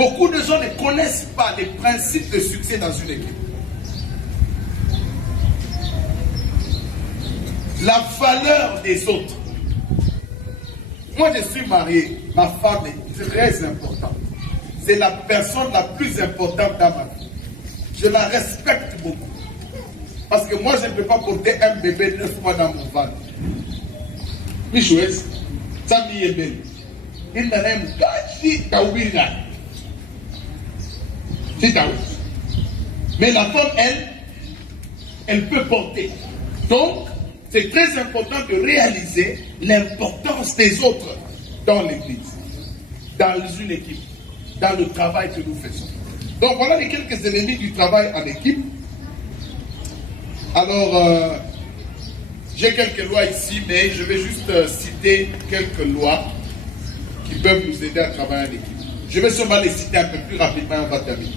Beaucoup de gens ne connaissent pas les principes de succès dans une équipe. La valeur des autres. Moi, je suis marié. Ma femme est très importante. C'est la personne la plus importante dans ma vie. Je la respecte beaucoup. Parce que moi, je ne peux pas porter un bébé 9 mois dans mon ventre. Michouès, ça m'y est belle. Il n'a même pas dit Taoubina. C'est Taoub. Mais la femme, elle peut porter. Donc, c'est très important de réaliser l'importance des autres dans l'église, dans une équipe, dans le travail que nous faisons. Donc, voilà les quelques ennemis du travail en équipe. Alors, j'ai quelques lois ici, mais je vais juste citer quelques lois qui peuvent nous aider à travailler en équipe. Je vais seulement les citer un peu plus rapidement, on va terminer.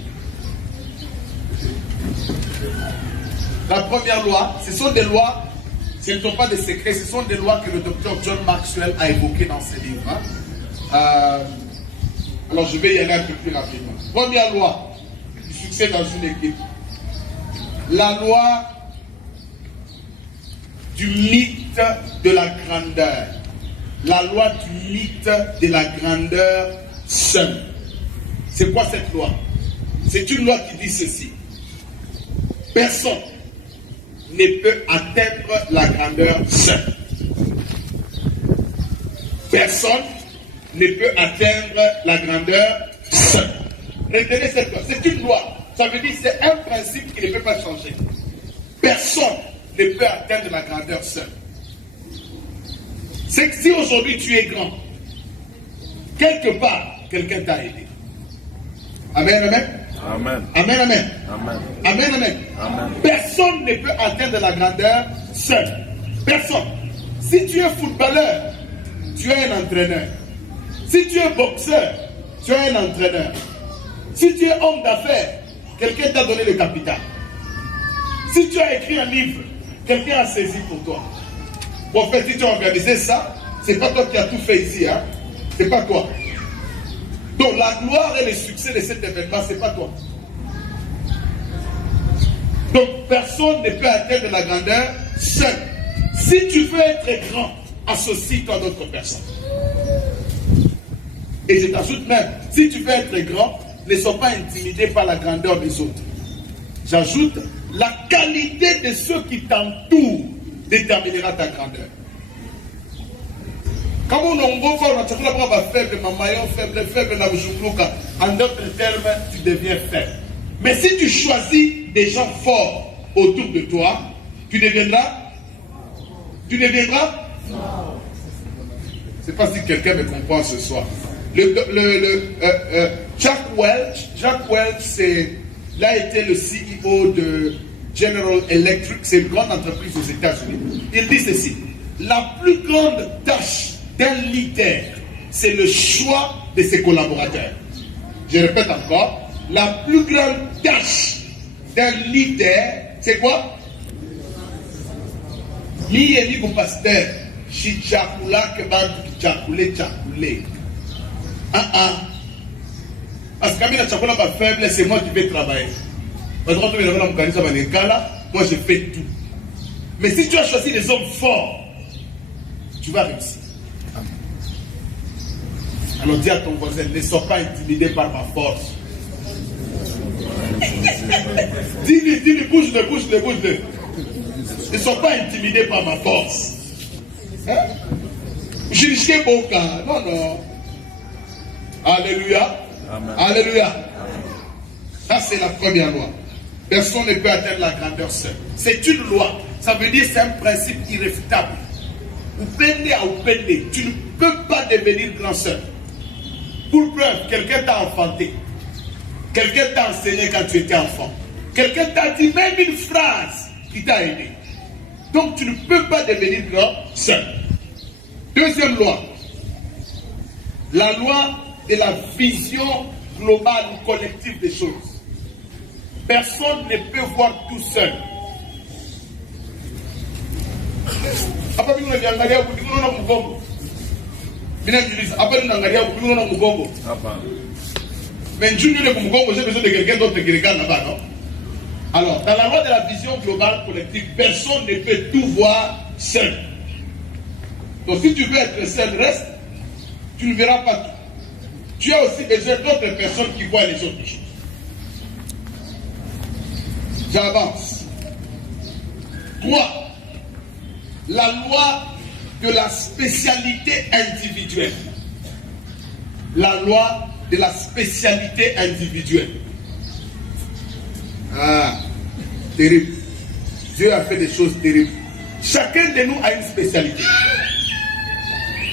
La première loi, ce sont des lois, ce ne sont pas des secrets, ce sont des lois que le docteur John Maxwell a évoquées dans ses livres. Alors je vais y aller un peu plus rapidement. Première loi du succès dans une équipe. La loi du mythe de la grandeur. La loi du mythe de la grandeur seule. C'est quoi cette loi? C'est une loi qui dit ceci. Personne ne peut atteindre la grandeur seul. Personne ne peut atteindre la grandeur seul. Retenez cette loi. C'est une loi. Ça veut dire que c'est un principe qui ne peut pas changer. Personne ne peut atteindre la grandeur seul. C'est que si aujourd'hui tu es grand, quelque part, quelqu'un t'a aidé. Amen, amen. Amen. Amen, amen. Amen. Amen, amen. Amen. Personne ne peut atteindre la grandeur seul. Personne. Si tu es footballeur, tu as un entraîneur. Si tu es boxeur, tu as un entraîneur. Si tu es homme d'affaires, quelqu'un t'a donné le capital. Si tu as écrit un livre, quelqu'un a saisi pour toi. Bon, en fait, si tu as organisé ça, c'est pas toi qui as tout fait ici, hein. C'est pas toi. Donc la gloire et le succès de cet événement, c'est pas toi. Donc personne ne peut atteindre la grandeur seul. Si tu veux être grand, associe-toi à d'autres personnes. Et je t'ajoute même, si tu veux être grand, ne sois pas intimidé par la grandeur des autres. J'ajoute, la qualité de ceux qui t'entourent déterminera ta grandeur. Quand on a faible, en d'autres termes, tu deviens faible. Mais si tu choisis des gens forts autour de toi, tu deviendras. Je ne sais pas si quelqu'un me comprend ce soir. Jack Welch, il a été le CEO de General Electric, c'est une grande entreprise aux États-Unis. Il dit ceci: la plus grande tâche d'un leader, c'est le choix de ses collaborateurs. Je répète encore, la plus grande tâche d'un leader, c'est quoi? Ni est mon pasteur, chichakula que va chakoulé. Parce que quand il a chakoula pas faible, c'est moi qui vais travailler. Moi je fais tout. Mais si tu as choisi des hommes forts, tu vas réussir. Alors dis à ton voisin, ne sois pas intimidé par ma force. Dis-lui, bouge-le. Ne sois pas intimidé par ma force. Hein? Jusqu'à Boka. Non. Alléluia. Amen. Alléluia. Ça, c'est la première loi. Personne ne peut atteindre la grandeur seul. C'est une loi. Ça veut dire que c'est un principe irréfutable. Tu ne peux pas devenir grand seul. Pour preuve, quelqu'un t'a enfanté. Quelqu'un t'a enseigné quand tu étais enfant. Quelqu'un t'a dit même une phrase qui t'a aidé. Donc tu ne peux pas devenir grand seul. Deuxième loi. La loi de la vision globale ou collective des choses. Personne ne peut voir tout seul. Mais Junior et Kumgo, j'ai besoin de quelqu'un d'autre qui regarde là-bas, non? Alors, dans la loi de la vision globale collective, personne ne peut tout voir seul. Donc, si tu veux être seul, reste, tu ne verras pas tout. Tu as aussi besoin d'autres personnes qui voient les autres choses. J'avance. 3. La loi de la spécialité individuelle. La loi de la spécialité individuelle. Ah, terrible. Dieu a fait des choses terribles. Chacun de nous a une spécialité.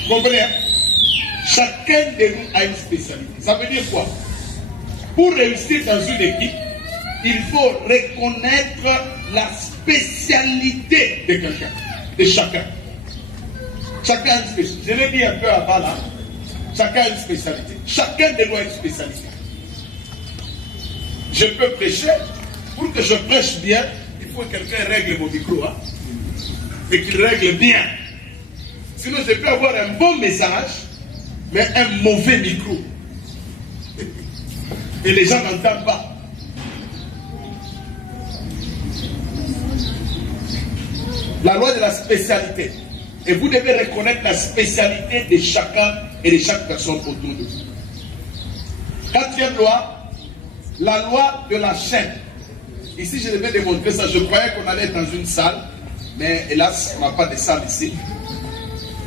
Vous comprenez? Chacun de nous a une spécialité. Ça veut dire quoi? Pour réussir dans une équipe, il faut reconnaître la spécialité de quelqu'un, de chacun. Chacun a une spécialité. Je l'ai dit un peu avant là. Chacun a une spécialité. Chacun de nous a une spécialité. Je peux prêcher. Pour que je prêche bien, il faut que quelqu'un règle mon micro. Hein? Et qu'il règle bien. Sinon, je peux avoir un bon message, mais un mauvais micro. Et les gens n'entendent pas. La loi de la spécialité. Et vous devez reconnaître la spécialité de chacun et de chaque personne autour de vous. 4e loi, la loi de la chaîne. Ici, je devais démontrer ça. Je croyais qu'on allait être dans une salle, mais hélas, on n'a pas de salle ici.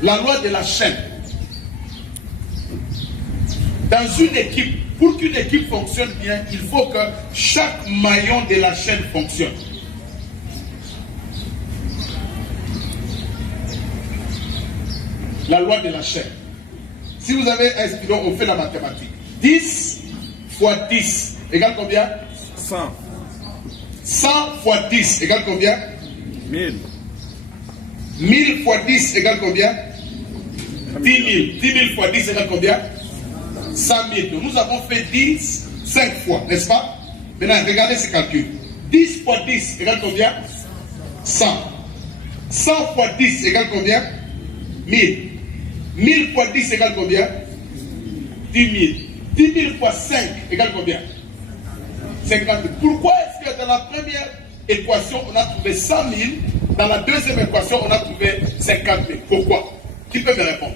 La loi de la chaîne. Dans une équipe, pour qu'une équipe fonctionne bien, il faut que chaque maillon de la chaîne fonctionne. La loi de la chaîne. Si vous avez un stylo, on fait la mathématique. 10 fois 10 égale combien? 100. 100 fois 10 égale combien? 1000. 1000 fois 10 égale combien? 10 000. 10 000 fois 10 égale combien? 100 000. Donc nous avons fait 10 5 fois, n'est-ce pas? Maintenant, regardez ce calcul. 10 fois 10 égale combien? 100. 100 fois 10 égale combien? 1000. 1000 fois 10 égale combien? 10 000. 10 000 fois 5 égale combien? 50 000. Pourquoi est-ce que dans la première équation, on a trouvé 100 000, dans la deuxième équation, on a trouvé 50 000? Pourquoi? Qui peut me répondre?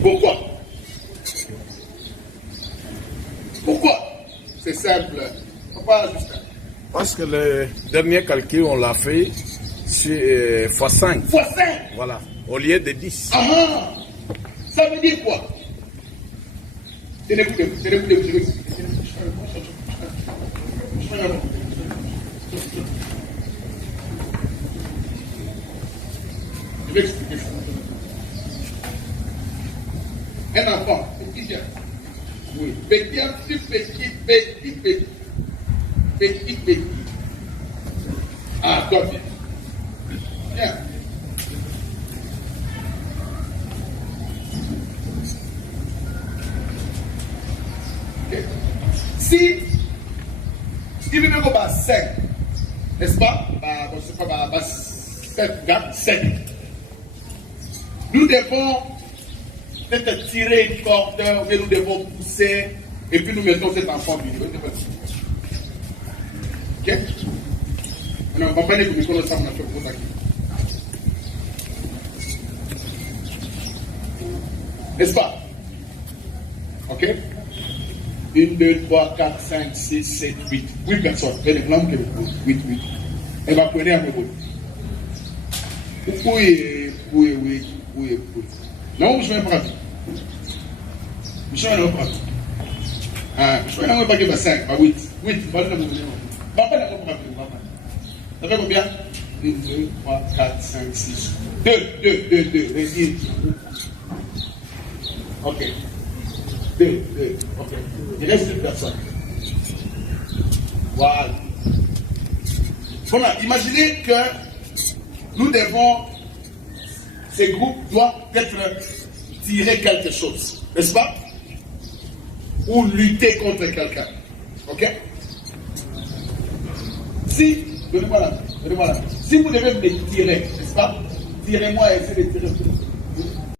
Pourquoi? Pourquoi? C'est simple. Pourquoi, Justin? Parce que le dernier calcul, on l'a fait fois 5. Fois 5. Voilà. Au lieu de 10. Ah, ça veut dire quoi? Tenez-vous debout, tenez-vous debout, je vais expliquer. Je vais expliquer ça. Un enfant, petit bien. Oui, petit, un petit, petit, petit, petit. Petit, petit. Ah, toi bien. Bien. Okay. Si tu veux go à 5, n'est-ce pas? C'est pas 7, 7. Nous devons peut-être tirer une corde, mais nous devons pousser, et puis nous mettons cet enfant au milieu. Ok? On va pas dire que nous connaissons ça, on a fait pour ça. N'est-ce pas? Ok? 1, 2, 3, 4, 5, 6, 7, 8. 8 personnes. Et les blancs que 8. Elle va prendre un peu. Oui. Non, je ne vais pas. Je ne vais pas. Je ne vais pas dire 5, 8. 8. Papa n'a pas pris. Ça fait combien? 1, 2, 3, 4, 5, 6. 2. Vas-y. Ok. 2. Ok. Il reste une personne. Voilà. Voilà. Imaginez que nous devons, ces groupes doivent peut-être tirer quelque chose. N'est-ce pas? Ou lutter contre quelqu'un. Ok? Donnez-moi la main. Si vous devez me tirer, n'est-ce pas? Tirez-moi et essayez de tirer.